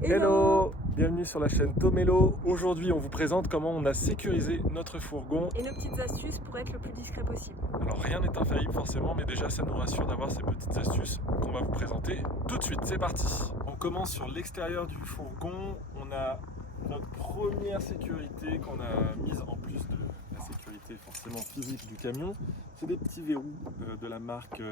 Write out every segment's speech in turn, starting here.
Hello! Bienvenue sur la chaîne Tomelo. Aujourd'hui, on vous présente comment on a sécurisé notre fourgon. Et nos petites astuces pour être le plus discret possible. Alors rien n'est infaillible forcément, mais déjà ça nous rassure d'avoir ces petites astuces qu'on va vous présenter tout de suite. C'est parti! On commence sur l'extérieur du fourgon. On a notre première sécurité qu'on a mise en plus de la sécurité forcément physique du camion. C'est des petits verrous de la marque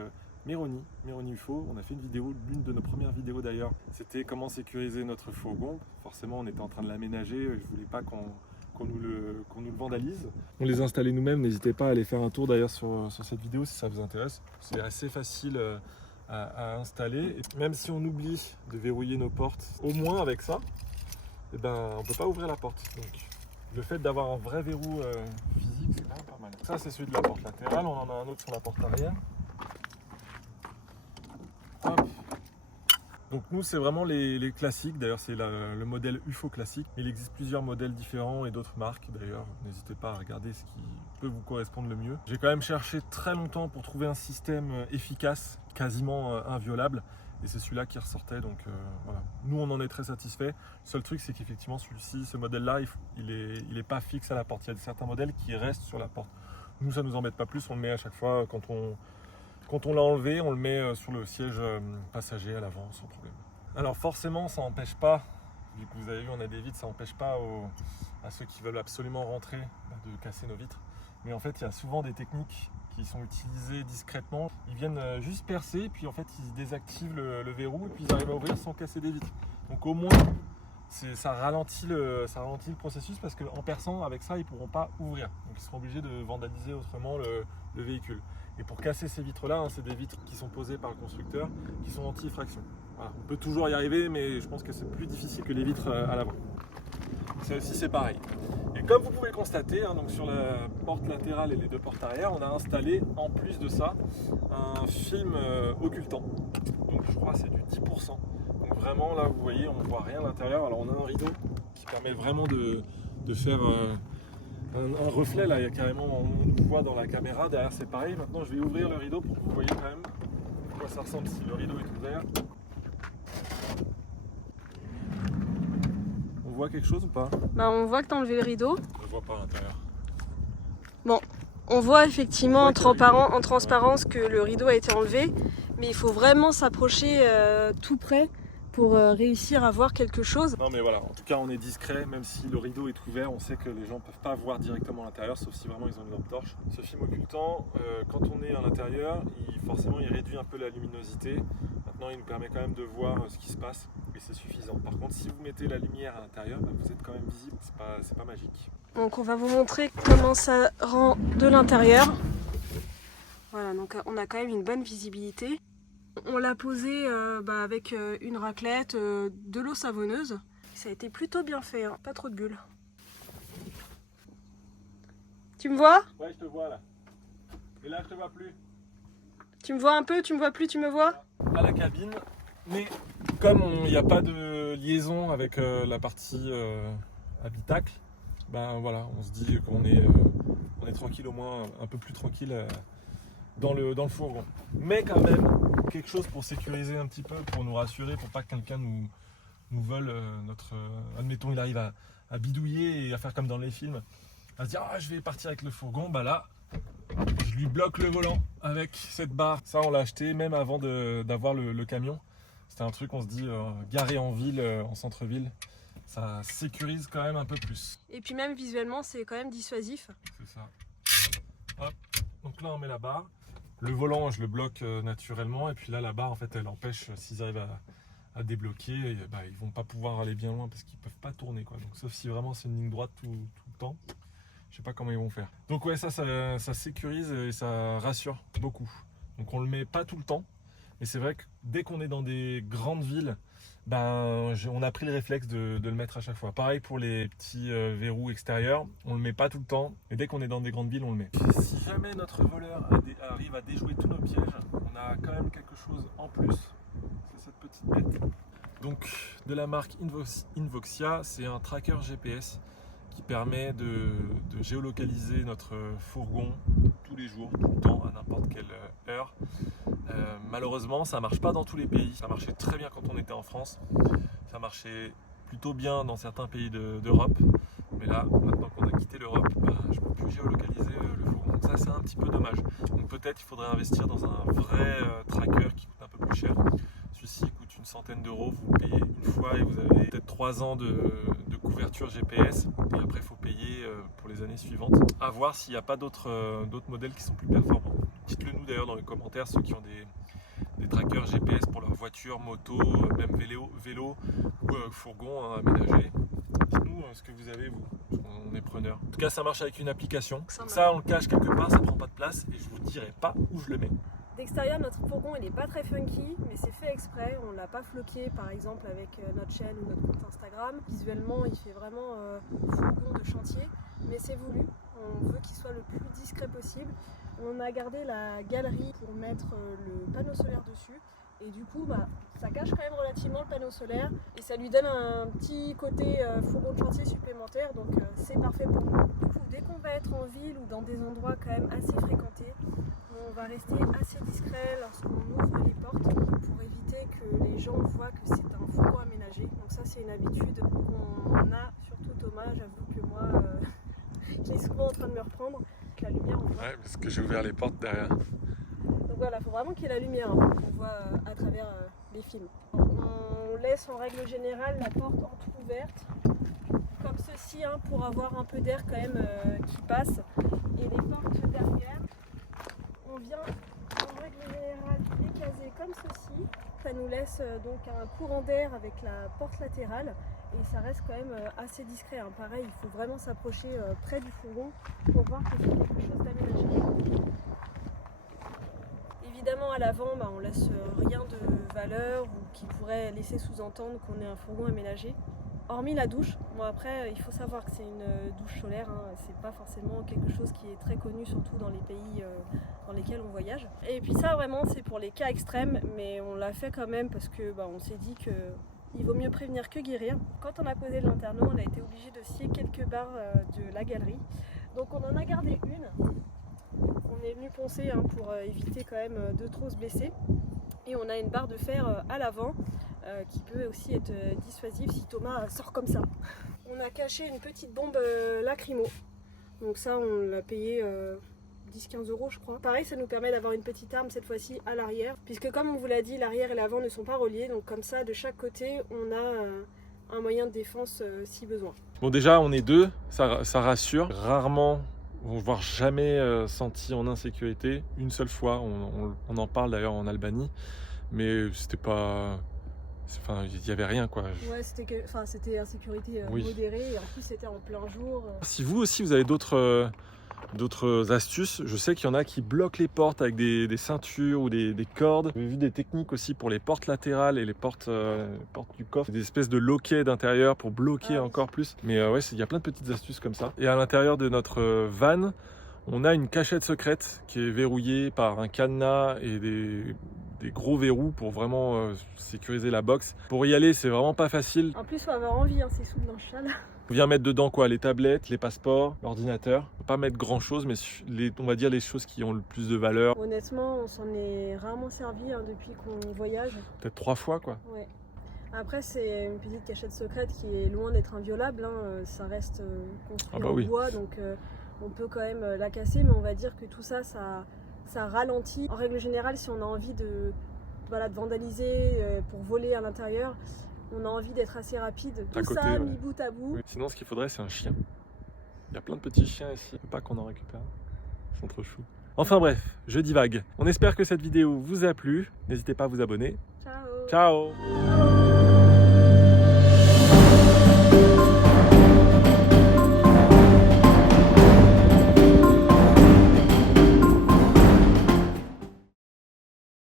Meroni UFO. On a fait une vidéo, l'une de nos premières vidéos d'ailleurs, c'était comment sécuriser notre fourgon. Forcément on était en train de l'aménager, je voulais pas qu'on nous le vandalise. On les a installés nous-mêmes, n'hésitez pas à aller faire un tour d'ailleurs sur cette vidéo si ça vous intéresse. C'est assez facile à installer. Et même si on oublie de verrouiller nos portes, au moins avec ça, eh ben, on ne peut pas ouvrir la porte. Donc, le fait d'avoir un vrai verrou physique, c'est quand même pas mal. Ça c'est celui de la porte latérale, on en a un autre sur la porte arrière. Hop. Donc nous c'est vraiment les classiques, d'ailleurs c'est le modèle UFO classique. Il existe plusieurs modèles différents et d'autres marques d'ailleurs, n'hésitez pas à regarder ce qui peut vous correspondre le mieux. J'ai quand même cherché très longtemps pour trouver un système efficace, quasiment inviolable, et c'est celui-là qui ressortait, donc voilà. Nous on en est très satisfait. Le seul truc c'est qu'effectivement celui-ci, ce modèle-là, il est pas fixe à la porte. Il y a certains modèles qui restent sur la porte. Nous ça nous embête pas plus, on le met à chaque fois quand on l'a enlevé, on le met sur le siège passager à l'avant sans problème. Alors forcément, ça n'empêche pas, vu que vous avez vu, on a des vitres, ça n'empêche pas à ceux qui veulent absolument rentrer de casser nos vitres. Mais en fait, il y a souvent des techniques qui sont utilisées discrètement. Ils viennent juste percer, puis en fait, ils désactivent le verrou et puis ils arrivent à ouvrir sans casser des vitres. Donc au moins, ça ralentit le processus parce qu'en perçant avec ça, ils ne pourront pas ouvrir. Donc ils seront obligés de vandaliser autrement le véhicule. Et pour casser ces vitres-là, c'est des vitres qui sont posées par le constructeur, qui sont anti-effraction. Voilà. On peut toujours y arriver, mais je pense que c'est plus difficile que les vitres à l'avant. Ça aussi, c'est pareil. Et comme vous pouvez le constater, donc sur la porte latérale et les deux portes arrière, on a installé, en plus de ça, un film occultant. Donc je crois que c'est du 10%. Donc vraiment, là, vous voyez, on ne voit rien à l'intérieur. Alors on a un rideau qui permet vraiment de faire un reflet. Là, il y a carrément, on nous voit dans la caméra. Derrière, c'est pareil. Maintenant, je vais ouvrir le rideau pour que vous voyez quand même à quoi ça ressemble si le rideau est ouvert. On voit quelque chose ou pas? Bah, on voit que t'as enlevé le rideau. Je ne vois pas à l'intérieur. Bon, on voit effectivement en transparence que le rideau a été enlevé, mais il faut vraiment s'approcher tout près pour réussir à voir quelque chose. Non mais voilà, en tout cas on est discret, même si le rideau est ouvert, on sait que les gens ne peuvent pas voir directement à l'intérieur, sauf si vraiment ils ont une lampe torche. Ce film occultant, quand on est à l'intérieur, forcément il réduit un peu la luminosité. Maintenant il nous permet quand même de voir ce qui se passe, et c'est suffisant. Par contre si vous mettez la lumière à l'intérieur, vous êtes quand même visible, c'est pas magique. Donc on va vous montrer comment ça rend de l'intérieur. Voilà, donc on a quand même une bonne visibilité. On l'a posé avec une raclette, de l'eau savonneuse. Ça a été plutôt bien fait, hein, pas trop de bulles. Tu me vois? Ouais, je te vois là. Et là je te vois plus. Tu me vois un peu? Tu me vois plus? Tu me vois? À la cabine, mais comme il n'y a pas de liaison avec la partie habitacle, ben voilà, on se dit qu'on est tranquille, au moins un peu plus tranquille dans le fourgon. Mais quand même, quelque chose pour sécuriser un petit peu, pour nous rassurer, pour pas que quelqu'un nous vole admettons, il arrive à bidouiller et à faire comme dans les films, à se dire ah je vais partir avec le fourgon, bah là je lui bloque le volant avec cette barre. Ça on l'a acheté même avant d'avoir le camion. C'était un truc, on se dit garé en ville, en centre-ville, ça sécurise quand même un peu plus. Et puis même visuellement c'est quand même dissuasif. C'est ça. Hop. Donc là on met la barre. Le volant je le bloque naturellement, et puis là la barre en fait elle empêche, s'ils arrivent à débloquer, ils vont pas pouvoir aller bien loin parce qu'ils peuvent pas tourner quoi. Donc sauf si vraiment c'est une ligne droite tout le temps. Je sais pas comment ils vont faire. Donc ouais, ça sécurise et ça rassure beaucoup. Donc on le met pas tout le temps, mais c'est vrai que dès qu'on est dans des grandes villes, on a pris le réflexe de le mettre à chaque fois. Pareil pour les petits verrous extérieurs, on le met pas tout le temps, et dès qu'on est dans des grandes villes, on le met. Si jamais notre voleur arrive à déjouer tous nos pièges, on a quand même quelque chose en plus. C'est cette petite bête. Donc de la marque Invoxia, c'est un tracker GPS qui permet de géolocaliser notre fourgon tous les jours, tout le temps, à n'importe quelle heure. Malheureusement, ça marche pas dans tous les pays. Ça marchait très bien quand on était en France. ça marchait plutôt bien dans certains pays d'Europe. Mais là, maintenant qu'on a quitté l'Europe, je ne peux plus géolocaliser le fourgon. Donc ça, c'est un petit peu dommage. Donc peut-être il faudrait investir dans un vrai tracker qui coûte un peu plus cher. Celui-ci coûte une centaine d'euros, vous le payez une fois et vous avez peut-être 3 ans de couverture GPS. Et après, il faut payer pour les années suivantes. À voir s'il n'y a pas d'autres modèles qui sont plus performants. Dites-le nous d'ailleurs dans les commentaires, ceux qui ont des trackers GPS pour leur voiture, moto, même vélo ou fourgon aménagé. Dites-nous ce que vous avez, vous. On est preneurs. En tout cas, ça marche avec une application. Ça, on le cache quelque part, ça prend pas de place et je vous dirai pas où je le mets. D'extérieur, notre fourgon il n'est pas très funky, mais c'est fait exprès. On ne l'a pas floqué par exemple avec notre chaîne ou notre compte Instagram. Visuellement, il fait vraiment fourgon de chantier, mais c'est voulu. On veut qu'il soit le plus discret possible. On a gardé la galerie pour mettre le panneau solaire dessus. Et du coup, ça cache quand même relativement le panneau solaire et ça lui donne un petit côté fourgon de chantier supplémentaire, donc c'est parfait pour nous. Du coup, dès qu'on va être en ville ou dans des endroits quand même assez fréquentés, on va rester assez discret lorsqu'on ouvre les portes pour éviter que les gens voient que c'est un fourgon aménagé. Donc ça, c'est une habitude qu'on a, surtout Thomas, j'avoue que moi, je l'ai souvent en train de me reprendre. La lumière, on voit. Ouais, parce que j'ai ouvert les portes derrière. Donc voilà, il faut vraiment qu'il y ait la lumière qu'on voit à travers les films. On laisse en règle générale la porte entrouverte, comme ceci, pour avoir un peu d'air quand même qui passe. Et les portes derrière, on vient en règle générale les caser comme ceci. Ça nous laisse donc un courant d'air avec la porte latérale et ça reste quand même assez discret. Pareil, il faut vraiment s'approcher près du fourgon pour voir que c'est quelque chose d'aménagé. Évidemment, à l'avant, on laisse rien de valeur ou qui pourrait laisser sous-entendre qu'on est un fourgon aménagé. Hormis la douche. Bon, après, il faut savoir que c'est une douche solaire. C'est pas forcément quelque chose qui est très connu, surtout dans les pays dans lesquels on voyage. Et puis ça, vraiment, c'est pour les cas extrêmes, mais on l'a fait quand même parce que on s'est dit que il vaut mieux prévenir que guérir. Quand on a posé le lanterneau, on a été obligé de scier quelques barres de la galerie. Donc on en a gardé une. On est venu poncer pour éviter quand même de trop se blesser. Et on a une barre de fer à l'avant qui peut aussi être dissuasive si Thomas sort comme ça. On a caché une petite bombe lacrymo. Donc ça, on l'a payé 10-15 euros je crois. Pareil, ça nous permet d'avoir une petite arme cette fois-ci à l'arrière. Puisque comme on vous l'a dit, l'arrière et l'avant ne sont pas reliés. Donc comme ça, de chaque côté, on a un moyen de défense si besoin. Bon, déjà, on est deux, ça rassure. Rarement, voire jamais senti en insécurité. Une seule fois, on en parle d'ailleurs en Albanie, mais c'était pas... Enfin, il n'y avait rien quoi. Ouais, c'était insécurité modérée et en plus c'était en plein jour. Si vous aussi vous avez d'autres astuces, je sais qu'il y en a qui bloquent les portes avec des ceintures ou des cordes. J'ai vu des techniques aussi pour les portes latérales et les portes du coffre, des espèces de loquets d'intérieur pour bloquer encore plus. Mais ouais, il y a plein de petites astuces comme ça. Et à l'intérieur de notre van, on a une cachette secrète qui est verrouillée par un cadenas et des gros verrous pour vraiment sécuriser la box. Pour y aller, c'est vraiment pas facile. En plus, il faut avoir envie, c'est sous le châle. On vient mettre dedans quoi? Les tablettes, les passeports, l'ordinateur. On peut pas mettre grand chose, mais on va dire les choses qui ont le plus de valeur. Honnêtement, on s'en est rarement servi depuis qu'on voyage. Peut-être 3 fois quoi. Ouais. Après, c'est une petite cachette secrète qui est loin d'être inviolable. Ça reste construit en bois, donc on peut quand même la casser, mais on va dire que tout ça, ça ralentit. En règle générale, si on a envie de vandaliser pour voler à l'intérieur, on a envie d'être assez rapide. Tout ça mis bout à bout. Oui. Sinon, ce qu'il faudrait, c'est un chien. Il y a plein de petits chiens ici. Pas qu'on en récupère. Ils sont trop choux. Enfin bref, je divague. On espère que cette vidéo vous a plu. N'hésitez pas à vous abonner. Ciao. Ciao.